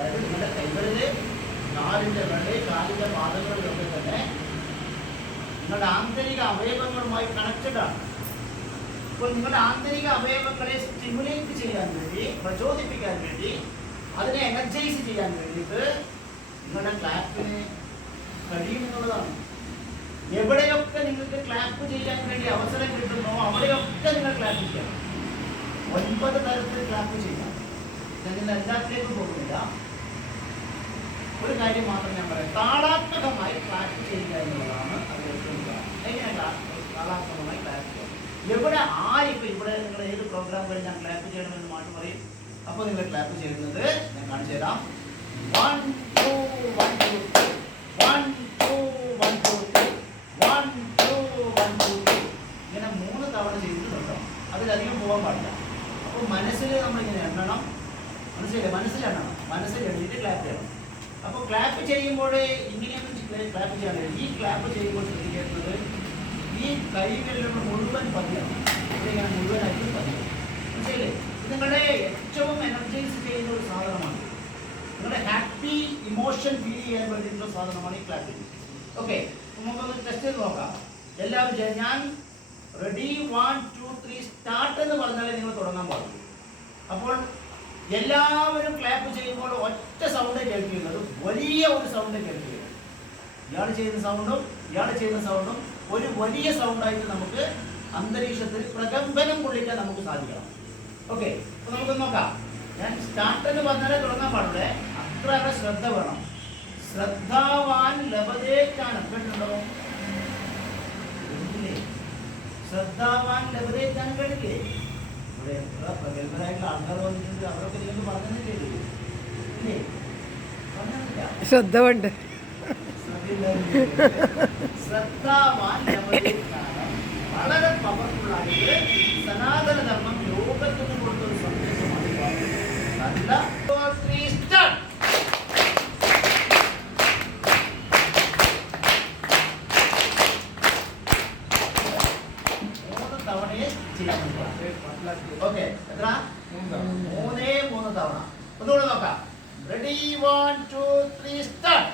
അതായത് നിങ്ങളുടെ കൈകളിൽ കാലിൻ്റെ കാലിൻ്റെ പാദങ്ങളിലൊക്കെ തന്നെ നിങ്ങളുടെ ആന്തരിക അവയവങ്ങളുമായി കണക്റ്റഡ് ആണ്. അപ്പോൾ നിങ്ങളുടെ ആന്തരിക അവയവങ്ങളെ സ്റ്റിമുലേറ്റ് ചെയ്യാൻ വേണ്ടി, പ്രചോദിപ്പിക്കാൻ വേണ്ടി, അതിനെ എനർജൈസ് ചെയ്യാൻ വേണ്ടിയിട്ട് നിങ്ങളുടെ ക്ലാപ്പിന് കഴിയുമെന്നുള്ളതാണ്. എവിടെയൊക്കെ നിങ്ങൾക്ക് ക്ലാപ്പ് ചെയ്യാൻ വേണ്ടി അവസരം കിട്ടുന്നോ അവിടെയൊക്കെ നിങ്ങൾ ക്ലാപ്പ് ചെയ്യണം. 9 തരത്തിൽ ക്ലാപ്പ് ചെയ്യാം. ഞാൻ ഇന്ന് എല്ലാത്തിലേക്കും പോകുന്നില്ല. ഒരു കാര്യം മാത്രം ഞാൻ പറയാം, താളാത്മകമായി ക്ലാപ്പ് ചെയ്യുക എന്നുള്ളതാണ് അത് ഏറ്റവും എങ്ങനെ താളാത്മകമായി ക്ലാപ്പ് ചെയ്യുക. എവിടെ ആരിപ്പോൾ ഇവിടെ നിങ്ങൾ ഏത് പ്രോഗ്രാം കഴിഞ്ഞാൽ ക്ലാപ്പ് ചെയ്യണമെന്ന് മാറ്റി പറയും. അപ്പോൾ നിങ്ങൾ ക്ലാപ്പ് ചെയ്യുന്നത് ഞാൻ കാണിച്ചു തരാം. 1 2 1 2 3 1 2 1 2 3 1 2 1 2 3 ഇങ്ങനെ 3 തവണ ചെയ്തിട്ട് നിർത്തണം. അതിലധികം പോകാൻ പാടില്ല. അപ്പോൾ മനസ്സിൽ നമ്മളിങ്ങനെ എണ്ണണം. മനസ്സിലായി? മനസ്സിൽ എണ്ണണം. മനസ്സിൽ എണ്ണിയിട്ട് ക്ലാപ്പ് ചെയ്യണം. അപ്പോൾ ക്ലാപ്പ് ചെയ്യുമ്പോൾ ഇങ്ങനെയൊന്നും ക്ലാപ്പ് ചെയ്യാൻ കഴിയും. ഈ ക്ലാപ്പ് ചെയ്യുമ്പോൾ ശ്രദ്ധിക്കേണ്ടത് ഈ കൈകളിലുള്ള മുഴുവൻ പതിയാണ്. ഇങ്ങനെ മുഴുവനായിട്ട് പതിയും. മനസ്സിലേ? ഇത് നിങ്ങളുടെ ഏറ്റവും എനർജൈസ് ചെയ്യുന്ന ഒരു സാധനമാണ്. നിങ്ങളുടെ ഹാപ്പി ഇമോഷൻ ഫീൽ ചെയ്യാൻ വേണ്ടിയിട്ടുള്ള സാധനമാണ് ഈ ക്ലാപ്പിംഗ്. ഓക്കെ, നമുക്കൊന്ന് ടെസ്റ്റ് ചെയ്ത് നോക്കാം. എല്ലാവരും ഞാൻ റെഡി 1 2 3 സ്റ്റാർട്ട് എന്ന് പറഞ്ഞാലേ നിങ്ങൾ തുടങ്ങാൻ പാടുള്ളൂ. അപ്പോൾ എല്ലാവരും ക്ലാപ്പ് ചെയ്യുമ്പോൾ ഒറ്റ സൗണ്ട് കേൾക്കുന്നത്, വലിയ ഒരു സൗണ്ട് കേൾക്കുക. ഇയാൾ ചെയ്യുന്ന സൗണ്ടും ഇയാൾ ചെയ്യുന്ന സൗണ്ടും ഒരു വലിയ സൗണ്ടായിട്ട് നമുക്ക് അന്തരീക്ഷത്തിൽ പ്രകമ്പനം കൊള്ളിക്കാൻ നമുക്ക് സാധിക്കണം. ഓക്കെ, അപ്പോൾ നമുക്ക് നോക്കാം. ഞാൻ സ്റ്റാർട്ട് എന്ന് പറഞ്ഞാലേ തുടങ്ങാൻ പാടില്ലേ. അത്ര ശ്രദ്ധ വേണം. ശ്രദ്ധാവാൻ ലഭതേക്കാനം കേട്ടിട്ടുണ്ടോ? ശ്രദ്ധാവാൻ ലഭതേക്കാനം കേട്ടില്ലേ? ഇവിടെ എത്ര പ്രഗത്ഭരായിട്ടുള്ള ആൾക്കാർ വന്നിട്ടുണ്ട്. അവരൊക്കെ നിങ്ങൾക്ക് പറഞ്ഞില്ലേ? ഇല്ലേ? പറഞ്ഞില്ല. ശ്രദ്ധ വേണ്ട. ശ്രദ്ധാവാൻ ലഭതേക്കാനം വളരെ പവർഫുൾ ആയിട്ട് സനാതന ധർമ്മം ലോകത്തിന് കൊടുത്തൊരു സന്ദേശമാണ്. നല്ല 3 സ്റ്റാർട്ട്. ഓക്കെ, എത്ര? 3 തവണ. ഒന്നുകൂടെ നോക്കാം. Ready 1 2 3 start.